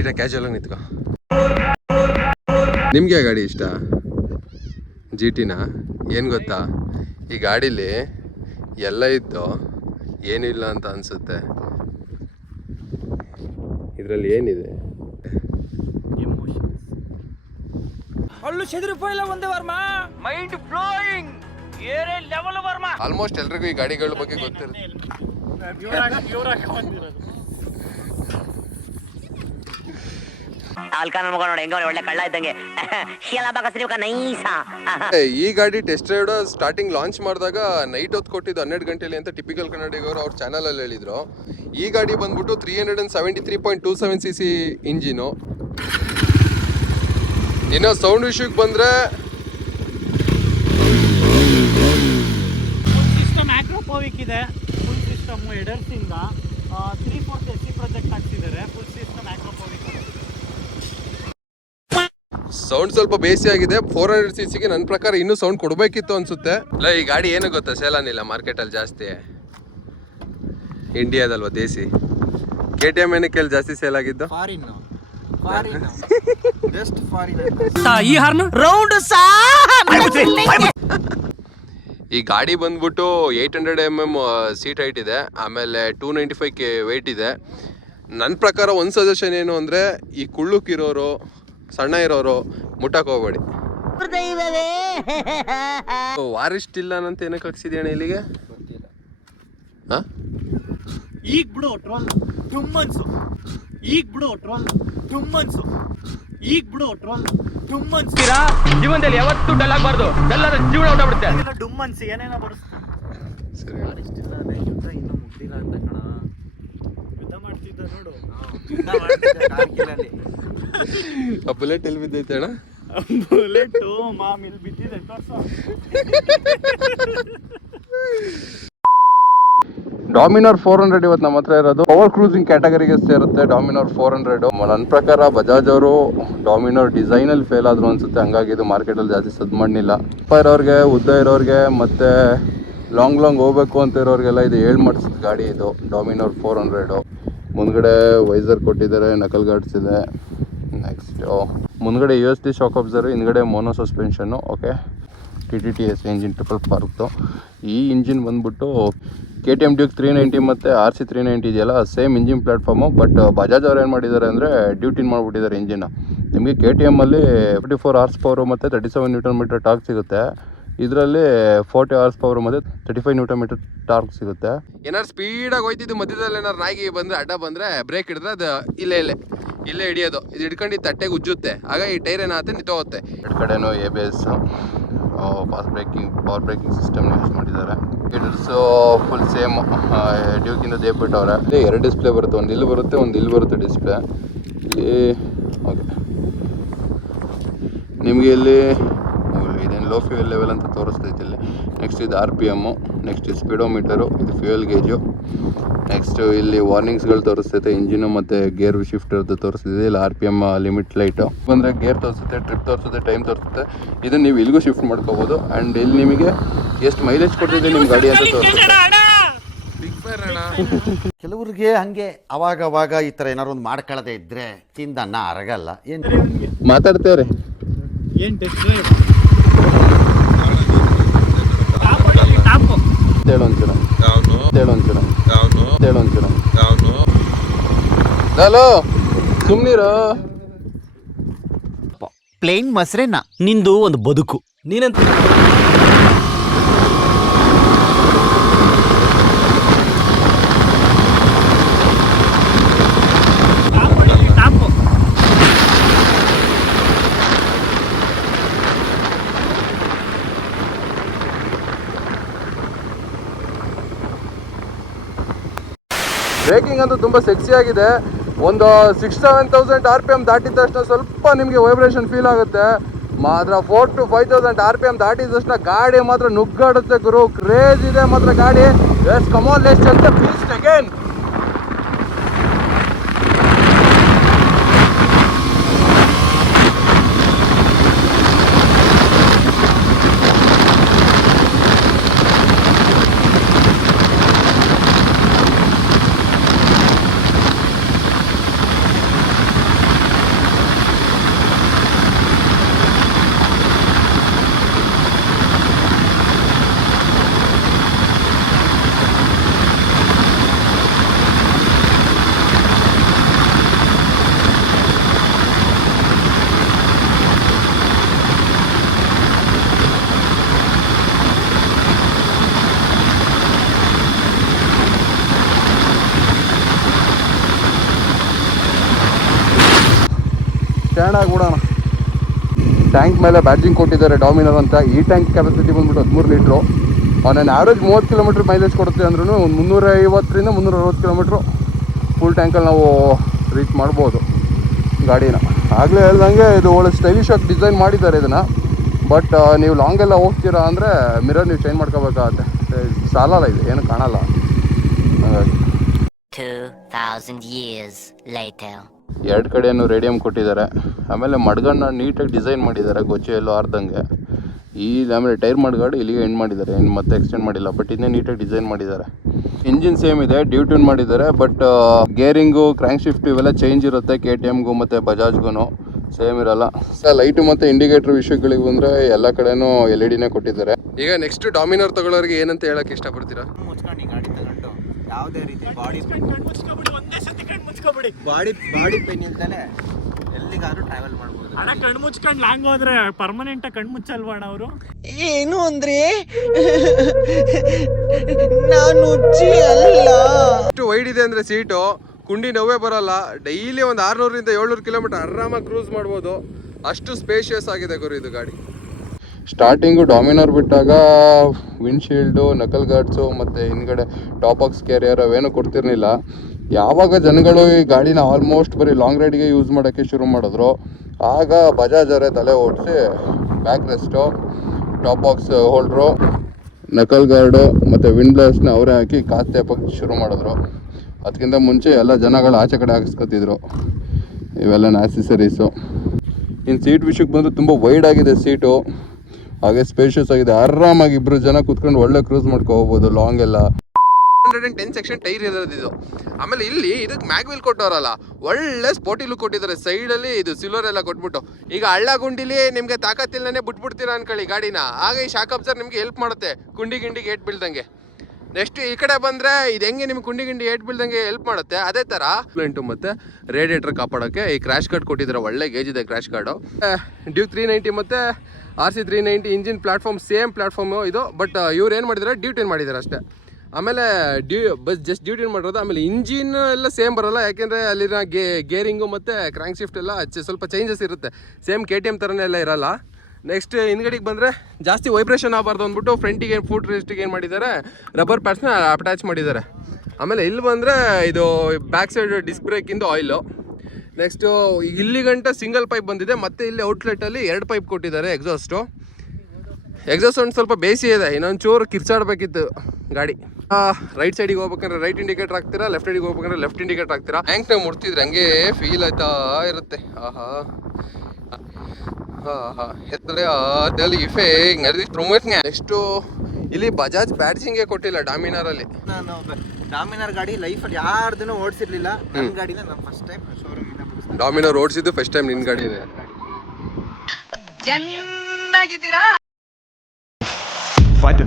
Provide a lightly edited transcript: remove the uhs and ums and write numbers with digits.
ನೀಟಾಗಿ ಕ್ಯಾಶುವಲ್ ಆಗಿ ನಿಂತ್ಕೊ. ನಿಮ್ಗೆ ಯಾವ ಗಾಡಿ ಇಷ್ಟ? GTನ? ಏನು ಗೊತ್ತಾ, ಈ ಗಾಡೀಲಿ ಎಲ್ಲ ಇದ್ದು ಏನಿಲ್ಲ ಅಂತ ಅನಿಸುತ್ತೆ. ಇದರಲ್ಲಿ ಏನಿದೆ? ಆಲ್ಮೋಸ್ಟ್ ಎಲ್ರಿಗೂ ಈ ಗಾಡಿಗಳ ಬಗ್ಗೆ ಗೊತ್ತಿರುತ್ತೆ. ಈ ಗಾಡಿ ಟೆಸ್ಟ್ ರೈಡ್ ಸ್ಟಾರ್ಟಿಂಗ್ ಲಾಂಚ್ ಮಾಡಿದಾಗ ನೈಟ್ ಹೊತ್ತು ಕೊಟ್ಟಿದ್ದು 12 ಗಂಟೆಲಿ ಅಂತ ಟಿಪಿಕಲ್ ಕನ್ನಡಿಗರು ಅವ್ರ ಚಾನಲ್ ಅಲ್ಲಿ ಹೇಳಿದ್ರು. ಈ ಗಾಡಿ ಬಂದ್ಬಿಟ್ಟು 373.27cc ಇಂಜಿನು. ಇನ್ನು ಸೌಂಡ್ ವಿಷಯಕ್ಕೆ ಬಂದ್ರೆ ಫುಲ್ ಸಿಸ್ಟಮ್ ಆಕ್ರೋಪೋವಿಕ್ ಇದೆ. ಫುಲ್ ಸಿಸ್ಟಮ್ ಹೆಡರ್ಸ್ ಇಂದ 3/4 SC ಪ್ರಾಜೆಕ್ಟ್ ಹಾಕ್ತಿದ್ದಾರೆ. Full system Akrapovic. ಸೌಂಡ್ ಸ್ವಲ್ಪ ಬೇಸಿ ಆಗಿದೆ. 400cc ನನ್ನ ಪ್ರಕಾರ ಇನ್ನೂ ಸೌಂಡ್ ಕೊಡಬೇಕಿತ್ತು ಅನ್ಸುತ್ತೆ. ಇಲ್ಲ, ಈ ಗಾಡಿ ಏನು ಗೊತ್ತಾ, ಸೇಲಾನಿಲ್ಲ ಮಾರ್ಕೆಟಲ್ಲಿ ಜಾಸ್ತಿ. ಇಂಡಿಯಾದಲ್ವಾ ದೇಸಿ. KTM ಏನಕ್ಕೆ ಜಾಸ್ತಿ ಸೇಲ್ ಆಗಿದ್ದು? ಈ ಗಾಡಿ ಬಂದ್ಬಿಟ್ಟು 800mm ಸೀಟ್ ಹೈಟ್ ಇದೆ, ಆಮೇಲೆ 295 ವೆಯ್ಟ್ ಇದೆ. ನನ್ನ ಪ್ರಕಾರ ಒಂದು ಸಜೆಷನ್ ಏನು ಅಂದರೆ, ಈ ಕುಳ್ಳುಕ್ಕಿರೋರು, ಸಣ್ಣ ಇರೋರು ಮುಟ್ಟಕ್ಕೆ ಹೋಗ್ಬೇಡಿ. ವಾರಿಷ್ಟಿಲ್ಲ ಅಂತ ಏನಕ್ಕೆ ಹಾಕ್ಸಿದ್ಯಣ ಇಲ್ಲಿಗೆ? ಹಾಂ, ಈಗ ಬಿಡು ಟ್ರೋಲ್ ಟುಮ್ಮನ್ಸು. ಈಗ ಬಿಡು ಟ್ರೋಲ್ ಟುಮ್ಮನ್ಸು. ಈಗ ಬಿಡು ಟ್ರೋಲ್ ಟುಮ್ಮನ್ಸು. ಜೀವನದಲ್ಲಿ ಯಾವತ್ತೂ ಡಲ್ ಆಗಬಾರ್ದು. ಡಲ್ಲಾದ ಜೀವನ ಹೊರಟುಬಿಡುತ್ತೆ. ಡುಮ್ಮನ್ಸ್ ಏನೇನೋ ಬಡಿಸ್ತಾರೆ. ಸರಿ, ಇಷ್ಟಿಲ್ಲ ಯುದ್ಧ ಇನ್ನೂ ಮುಗ್ದಿಲ್ಲ ಅಂತ ಕಣ. ಯುದ್ಧ ಮಾಡ್ತಿದ್ದ ನೋಡು. ಯುದ್ಧ ಮಾಡ್ತಿದ್ದ. ಆ ಬುಲೆಟ್ ಎಲ್ಲಿ ಬಿದ್ದೈತೆ ಅಣ್ಣ? ಬುಲೆಟ್ ಮಾಮ್ ಇಲ್ಲಿ ಬಿದ್ದಿದೆ. ತೋರ್ಸು. ಡಾಮಿನರ್ 400 ಇವತ್ತು ನಮ್ಮ ಹತ್ರ ಇರೋದು. ಪವರ್ ಕ್ರೂಸಿಂಗ್ ಕ್ಯಾಟಗರಿಗೆ ಸೇರುತ್ತೆ ಡಾಮಿನರ್ 400. ನನ್ನ ಪ್ರಕಾರ ಬಜಾಜ್ ಅವರು ಡಾಮಿನರ್ ಡಿಸೈನಲ್ಲಿ ಫೇಲ್ ಆದ್ರು ಅನ್ಸುತ್ತೆ, ಹಂಗಾಗಿ ಇದು ಮಾರ್ಕೆಟಲ್ಲಿ ಜಾಸ್ತಿ ಸದ್ ಮಾಡಲಿಲ್ಲ. ಇರೋರಿಗೆ, ಉದ್ದ ಇರೋರಿಗೆ, ಮತ್ತು ಲಾಂಗ್ ಹೋಗ್ಬೇಕು ಅಂತ ಇರೋರಿಗೆಲ್ಲ ಇದು 7 ಮಾಡಿಸಿದ ಗಾಡಿ ಇದು ಡಾಮಿನರ್ 400. ಮುಂದ್ಗಡೆ ವೈಸರ್ ಕೊಟ್ಟಿದ್ದಾರೆ, ನಕಲ್ ಗಾರ್ಡ್ಸ್ ಇದೆ. ನೆಕ್ಸ್ಟು ಮುಂದ್ಗಡೆ USD ಶಾಕ್ ಅಬ್ಸರ್, ಹಿಂದ್ಗಡೆ mono suspension. Okay, TTTS engine triple ಪಾರ್ಕ್ದು. ಈ ಇಂಜಿನ್ ಬಂದ್ಬಿಟ್ಟು KTM Duke 390 ಮತ್ತು RC 390 ಇದೆಯಲ್ಲ, same engine platform. But Bajaj ಅವ್ರು ಏನು ಮಾಡಿದ್ದಾರೆ ಅಂದರೆ ಡ್ಯೂಟಿನ್ ಮಾಡಿಬಿಟ್ಟಿದ್ದಾರೆ ಇಂಜಿನ್ನ. ನಿಮಗೆ KTMಲ್ಲಿ 54 ಹಾರ್ಸ್ ಪವರು ಮತ್ತು 37 Nm ಟಾರ್ಕ್ ಸಿಗುತ್ತೆ. ಇದರಲ್ಲಿ 40 ಹಾರ್ಸ್ ಪವರ್ ಮತ್ತು 35 Nm ಟಾರ್ಕ್ ಸಿಗುತ್ತೆ. ಏನಾರು ಸ್ಪೀಡಾಗಿ ಹೋಯ್ತಿದ್ದು ಮಧ್ಯದಲ್ಲಿ ಏನಾರು ನಾಯಿಗೆ ಬಂದರೆ, ಅಡ್ಡ ಬಂದರೆ ಬ್ರೇಕ್ ಹಿಡಿದ್ರೆ ಅದು ಇಲ್ಲೇ ಹಿಡಿಯೋದು. ಇದು ಹಿಡ್ಕೊಂಡು ಈ ತಟ್ಟೆಗೆ ಉಜ್ಜುತ್ತೆ, ಆಗ ಈ ಟೈರ್ ಏನಾಗುತ್ತೆ ನಿಂತೋಗುತ್ತೆ. ಎರಡು ಕಡೆನೂ ABS, power breaking system use ಮಾಡಿದ್ದಾರೆ. ಗೀಟರ್ಸು ಫುಲ್ ಸೇಮ್ ಡ್ಯೂಕಿಂದ ದೇಬಿಟ್ಟವ್ರೆ. ಎರಡು ಡಿಸ್ಪ್ಲೇ ಬರುತ್ತೆ, ಒಂದು ಇಲ್ಲಿ ಬರುತ್ತೆ, ಒಂದು ಇಲ್ಲಿ ಬರುತ್ತೆ ಡಿಸ್ಪ್ಲೇ. ಇಲ್ಲಿ ಓಕೆ, ನಿಮಗೆ ಇಲ್ಲಿ ಇದೇನು ಲೋ ಫ್ಯೂಯಲ್ ಲೆವೆಲ್ ಅಂತ ತೋರಿಸ್ತೈತೆ ಇಲ್ಲಿ. ನೆಕ್ಸ್ಟ್ ಇದು RPM, ನೆಕ್ಸ್ಟ್ ಸ್ಪೀಡೋಮೀಟರು, ಇದು ಫ್ಯೂಯಲ್ ಗೇಜು. ನೆಕ್ಸ್ಟು ಇಲ್ಲಿ ವಾರ್ನಿಂಗ್ಸ್ಗಳು ತೋರಿಸ್ತೈತೆ, ಇಂಜಿನು ಮತ್ತು ಗೇರ್ ಶಿಫ್ಟರ್ದು ತೋರಿಸ್ತಿದೆ. ಇಲ್ಲಿ RPM ಲಿಮಿಟ್ ಲೈಟು ಬಂದರೆ ಗೇರ್ ತೋರಿಸುತ್ತೆ, ಟ್ರಿಪ್ ತೋರಿಸುತ್ತೆ, ಟೈಮ್ ತೋರಿಸುತ್ತೆ. ಇದನ್ನು ನೀವು ಇಲ್ಲಿಗೂ ಶಿಫ್ಟ್ ಮಾಡ್ಕೋಬೋದು. ಆ್ಯಂಡ್ ಇಲ್ಲಿ ನಿಮಗೆ ಎಷ್ಟು ಮೈಲೇಜ್ ಕೊಟ್ಟಿದೆ ನಿಮ್ಮ ಗಾಡಿ ಅಂತ ತೋರಿಸುತ್ತೆ. ಕೆಲವ್ರಿಗೆ ಹಂಗೆ ಅವಾಗ ಈ ಥರ ಏನಾರು ಒಂದು ಮಾಡ್ಕೊಳ್ಳದೆ ಇದ್ರೆ ತಿಂದನ್ನ ಅರಗಲ್ಲ. ಏನು ಮಾತಾಡ್ತೇವ್ರಿ? ಏನು ಟೆಸ್ಟ್ ಹಲೋ, ಸುಮ್ನಿರೋ. ಪ್ಲೇನ್ ಮೊಸರೇನ ನಿಂದು ಒಂದು ಬದುಕು ನೀನಂತ. ಬ್ರೇಕಿಂಗ್ ಅಂತೂ ತುಂಬ ಸೆಕ್ಸಿ ಆಗಿದೆ. ಒಂದು 6,000-7,000 RPM ದಾಟಿದ ತಕ್ಷಣ ಸ್ವಲ್ಪ ನಿಮಗೆ ವೈಬ್ರೇಷನ್ ಫೀಲ್ ಆಗುತ್ತೆ. ಮಾತ್ರ 4,000 to 5,000 RPM ದಾಟಿದ ತಕ್ಷಣ ಗಾಡಿ ಮಾತ್ರ ನುಗ್ಗಾಡುತ್ತೆ ಗುರು. ಕ್ರೇಜ್ ಇದೆ ಮಾತ್ರ ಗಾಡಿ. Yes, come on, let's check the beast again. Stand ಆಗಿಬಿಡೋಣ. ಟ್ಯಾಂಕ್ ಮೇಲೆ ಬ್ಯಾಡ್ಜಿಂಗ್ ಕೊಟ್ಟಿದ್ದಾರೆ ಡಾಮಿನರ್ ಅಂತ. ಈ ಟ್ಯಾಂಕ್ ಕೆಪಾಸಿಟಿ ಬಂದ್ಬಿಟ್ಟು 13 ಲೀಟ್ರು. ನಾನು ಆ್ಯಾವ್ರೇಜ್ 30 ಕಿಲೋಮೀಟ್ರ್ ಮೈಲೇಜ್ ಕೊಡುತ್ತೆ ಅಂದ್ರೂ ಒಂದು 350ರಿಂದ 360 ಕಿಲೋಮೀಟ್ರು ಫುಲ್ ಟ್ಯಾಂಕಲ್ಲಿ ನಾವು ರೀಚ್ ಮಾಡ್ಬೋದು ಗಾಡಿನ. ಆಗಲೇ ಹೇಳ್ದಂಗೆ ಇದು ಒಳ್ಳೆ ಸ್ಟೈಲಿಶ್ ಆಗಿ ಡಿಸೈನ್ ಮಾಡಿದ್ದಾರೆ ಇದನ್ನು. ಬಟ್ ನೀವು ಲಾಂಗೆಲ್ಲ ಹೋಗ್ತೀರಾ ಅಂದರೆ ಮಿರರ್ ನೀವು ಚೇಂಜ್ ಮಾಡ್ಕೋಬೇಕಾಗತ್ತೆ. ಸಾಲಲ್ಲ, ಇದು ಏನು ಕಾಣಲ್ಲ. ಹಾಗಾಗಿ 2000 years later. ಎರಡು ಕಡೆಯೂ ರೇಡಿಯಮ್ ಕೊಟ್ಟಿದ್ದಾರೆ. ಆಮೇಲೆ ಮಡ್ಗಣ್ಣ ನೀಟಾಗಿ ಡಿಸೈನ್ ಮಾಡಿದ್ದಾರೆ, ಗೊಚ್ಚೆ ಎಲ್ಲೋ ಆರ್ದಂಗೆ. ಆಮೇಲೆ ಟೈರ್ ಮಡ್ಗಾಡು ಇಲ್ಲಿಗೆ ಎಂಡ್ ಮಾಡಿದ್ದಾರೆ, ಏನು ಮತ್ತೆ ಎಕ್ಸ್ಟೆಂಡ್ ಮಾಡಿಲ್ಲ. ಬಟ್ ಇನ್ನೇ ನೀಟಾಗಿ ಡಿಸೈನ್ ಮಾಡಿದ್ದಾರೆ. ಇಂಜಿನ್ ಸೇಮ್ ಇದೆ, ಡ್ಯೂಟ್ಯೂನ್ ಮಾಡಿದ್ದಾರೆ. ಬಟ್ ಗೇರಿಂಗು, ಕ್ರ್ಯಾಂಕ್ ಶಿಫ್ಟ್ ಇವೆಲ್ಲ ಚೇಂಜ್ ಇರುತ್ತೆ. KTMಗೂ ಮತ್ತು ಬಜಾಜ್ಗೂ ಸೇಮ್ ಇರಲ್ಲ. ಲೈಟು ಮತ್ತು ಇಂಡಿಕೇಟರ್ ವಿಷಯಗಳಿಗೆ ಬಂದರೆ ಎಲ್ಲ ಕಡೆನೂ LED ಕೊಟ್ಟಿದ್ದಾರೆ. ಈಗ ನೆಕ್ಸ್ಟ್ ಡಾಮಿನರ್ ತಗೊಳ್ಳೋರಿಗೆ ಏನಂತ ಹೇಳಕ್ಕೆ ಇಷ್ಟಪಡ್ತೀರಾ? ಮುಚ್ಕೊಂಡು ಈ ಗಾಡಿ ತಗೊಂಡು ಯಾವುದೇ ರೀತಿ ಬಾಡಿ ಒಂದೇ ಸತಿ ಕಣ್ಣು ಮುಚ್ಕೊಬಿಡಿ. ಬಾಡಿ ಪೇನ್ ಇಲ್ದಲೆ ಎಲ್ಲಿಗಾದ್ರೂ ಟ್ರಾವೆಲ್ ಮಾಡ್ಬೋದು. ಅಣ್ಣ ಕಣ್ಣು ಮುಚ್ಕೊಂಡು ಲಾಂಗ್ ಹೋದ್ರೆ ಪರ್ಮನೆಂಟ್ ಕಣ್ಣು ಮುಚ್ಚಲ್ವಾ ಅಣ್ಣ ಅವರು? ಏನು ಅಂದ್ರೆ ನಾನು ಹುಚ್ಚಿ ಅಲ್ಲ. ಎಷ್ಟು ವೈಡ್ ಇದೆ ಅಂದರೆ ಸೀಟು, ಕುಂಡಿ ನೋವೇ ಬರೋಲ್ಲ. ಡೈಲಿ ಒಂದು 600ರಿಂದ 700 ಕಿಲೋಮೀಟರ್ ಆರಾಮಾಗಿ ಕ್ರೂಸ್ ಮಾಡ್ಬೋದು. ಅಷ್ಟು ಸ್ಪೇಷಿಯಸ್ ಆಗಿದೆ ಗುರು ಇದು ಗಾಡಿ. ಸ್ಟಾರ್ಟಿಂಗು ಡಾಮಿನರ್ ಬಿಟ್ಟಾಗ ವಿಂಡ್ಶೀಲ್ಡು, ನಕಲ್ ಗಾರ್ಡ್ಸು ಮತ್ತು ಹಿಂದ್ಗಡೆ ಟಾಪ್ ಬಾಕ್ಸ್ ಕ್ಯಾರಿಯರ್ ಅವೇನು ಕೊಡ್ತಿರ್ಲಿಲ್ಲ. ಯಾವಾಗ ಜನಗಳು ಈ ಗಾಡಿನ ಆಲ್ಮೋಸ್ಟ್ ಬರೀ ಲಾಂಗ್ ರೈಡ್ಗೆ ಯೂಸ್ ಮಾಡೋಕ್ಕೆ ಶುರು ಮಾಡಿದ್ರು, ಆಗ ಬಜಾಜ್ ಅವರೇ ತಲೆ ಓಡಿಸಿ back rest, top box holder, knuckle guard ಮತ್ತು ವಿಂಡ್ ಬ್ಲಾಸ್ಟ್ನ ಅವರೇ ಹಾಕಿ ಕಾಸ್ತಿ ಹಾಕೋಕ್ಕೆ ಶುರು ಮಾಡಿದ್ರು. ಅದಕ್ಕಿಂತ ಮುಂಚೆ ಎಲ್ಲ ಜನಗಳು ಆಚೆ ಕಡೆ ಹಾಕಿಸ್ಕೊತಿದ್ರು ಇವೆಲ್ಲ ಆಕ್ಸೆಸರೀಸು. ಇನ್ನು ಸೀಟ್ ವಿಷಯಕ್ಕೆ ಬಂದರೆ ತುಂಬ ವೈಡ್ ಆಗಿದೆ ಸೀಟು, ಹಾಗೆ ಸ್ಪೇಷಿಯಸ್ ಆಗಿದೆ. ಆರಾಮಾಗಿ 2 ಜನ ಕೂತ್ಕೊಂಡು ಒಳ್ಳೆ ಕ್ರೂಸ್ ಮಾಡ್ಕೊ ಹೋಗ್ಬೋದು ಲಾಂಗ್ ಎಲ್ಲ. 110 ಸೆಕ್ಷನ್ ಟೈರ್ ಇರೋದು ಇದು. ಆಮೇಲೆ ಇಲ್ಲಿ ಇದಕ್ಕೆ ಮ್ಯಾಗ್ವಿಲ್ ಕೊಟ್ಟವರಲ್ಲ, ಒಳ್ಳೆ ಸ್ಪೋರ್ಟಿ ಲುಕ್ ಕೊಟ್ಟಿದ್ದಾರೆ. ಸೈಡಲ್ಲಿ ಇದು ಸಿಲ್ವರ್ ಎಲ್ಲ ಕೊಟ್ಬಿಟ್ಟು, ಈಗ ಹಳ್ಳ ಗುಂಡಿಲಿ ನಿಮಗೆ ತಾಕತ್ತಿಲ್ಲನೇ ಬಿಟ್ಬಿಡ್ತೀರಾ ಅನ್ಕೊಳ್ಳಿ ಗಾಡಿನ, ಆಗ ಈ ಶಾಕ್ ಅಬ್ಸರ್ ನಿಮಗೆ ಹೆಲ್ಪ್ ಮಾಡುತ್ತೆ ಗಿಂಡಿಗೆ ಏಟ್ ಬೀಳ್ದಂಗೆ. ನೆಕ್ಸ್ಟ್ ಈ ಕಡೆ ಬಂದರೆ ಇದು ಹೆಂಗೆ ನಿಮ್ಗೆ ಗಿಂಡಿ ಏಟ್ ಬೀಳ್ದಂಗೆ ಹೆಲ್ಪ್ ಮಾಡುತ್ತೆ, ಅದೇ ಥರ ಪ್ಲೇಂಟು ಮತ್ತು ರೇಡಿಯೇಟರ್ ಕಾಪಾಡೋಕ್ಕೆ ಈ ಕ್ರ್ಯಾಶ್ ಗಾರ್ಡ್ ಕೊಟ್ಟಿದ್ದಾರೆ. ಒಳ್ಳೆ ಗೇಜ್ ಇದೆ ಕ್ರ್ಯಾಶ್ ಗಾರ್ಡು. ಡ್ಯೂಕ್ 390 ಮತ್ತು RC 390 engine platform same platform ಇದು. ಬಟ್ ಇವ್ರು ಏನು ಮಾಡಿದ್ದಾರೆ, ಡ್ಯೂಟೇನ್ ಮಾಡಿದ್ದಾರೆ ಅಷ್ಟೇ. ಆಮೇಲೆ ಜಸ್ಟ್ ಡ್ಯೂಟೇನ್ ಮಾಡಿರೋದು. ಆಮೇಲೆ ಇಂಜಿನ್ ಎಲ್ಲ ಸೇಮ್ ಬರೋಲ್ಲ, ಯಾಕೆಂದರೆ ಅಲ್ಲಿನ ಗೇರಿಂಗು ಮತ್ತು ಕ್ರ್ಯಾಂಕ್ ಶಿಫ್ಟ್ ಎಲ್ಲ ಸ್ವಲ್ಪ ಚೇಂಜಸ್ ಇರುತ್ತೆ. ಸೇಮ್ KTM ಥರನೇ ಎಲ್ಲ ಇರಲ್ಲ. ನೆಕ್ಸ್ಟ್ ಹಿಂದ್ಗಡೆಗೆ ಬಂದರೆ ಜಾಸ್ತಿ ವೈಬ್ರೇಷನ್ ಆಗಬಾರ್ದು ಅಂದ್ಬಿಟ್ಟು ಫ್ರಂಟಿಗೆ ಫುಟ್ ರೆಸ್ಟಿಗೆ ಏನು ಮಾಡಿದ್ದಾರೆ, ರಬ್ಬರ್ ಪ್ಯಾಡ್ಸ್ನ ಅಟ್ಯಾಚ್ ಮಾಡಿದ್ದಾರೆ. ಆಮೇಲೆ ಇಲ್ಲಿ ಬಂದರೆ ಇದು ಬ್ಯಾಕ್ ಸೈಡ್ ಡಿಸ್ಕ್ ಬ್ರೇಕಿಂದು ಆಯಿಲು. ನೆಕ್ಸ್ಟು ಇಲ್ಲಿ ಗಂಟ ಸಿಂಗಲ್ ಪೈಪ್ ಬಂದಿದೆ, ಮತ್ತು ಇಲ್ಲಿ ಔಟ್ಲೆಟಲ್ಲಿ 2 ಪೈಪ್ ಕೊಟ್ಟಿದ್ದಾರೆ ಎಕ್ಸಾಸ್ಟ್ ಒಂದು ಸ್ವಲ್ಪ ಬೇಸಿ ಇದೆ, ಇನ್ನೊಂದು ಚೂರು ಕಿರ್ಚಾಡಬೇಕಿತ್ತು ಗಾಡಿ. ರೈಟ್ ಸೈಡಿಗೆ ಹೋಗ್ಬೇಕಂದ್ರೆ ರೈಟ್ ಇಂಡಿಕೇಟರ್ ಹಾಕ್ತೀರಾ, ಲೆಫ್ಟ್ ಸೈಡಿಗೆ ಹೋಗ್ಬೇಕಂದ್ರೆ ಲೆಫ್ಟ್ ಇಂಡಿಕೇಟರ್ ಹಾಕ್ತೀರಾ. ಹ್ಯಾಂಕ್ ನಾವು ಮುಡ್ತಿದ್ರೆ ಹಂಗೆ ಫೀಲ್ ಆಯ್ತಾ ಇರುತ್ತೆ. ನೆಕ್ಸ್ಟು ಇಲ್ಲಿ ಬಜಾಜ್ ಬ್ಯಾಡ್ಜಿಂಗೇ ಕೊಟ್ಟಿಲ್ಲ ಡಾಮಿನರಲ್ಲಿ. ನಾನು ಡಾಮಿನರ್ ಗಾಡಿ ಲೈಫಲ್ಲಿ ಯಾರ್ದೂ ಓಡಿಸಿರ್ಲಿಲ್ಲ. ನನ್ನ ಗಾಡಿನ ನಾನು ಫಸ್ಟ್ ಟೈಮ್ ಶೋರೂಮಿಂದ ಡಾಮಿನರ್ ಓಡಿಸಿದ್ದು ಫಸ್ಟ್ ಟೈಮ್ ನಿನ್ನ ಗಾಡಿ ಇದೆ. What?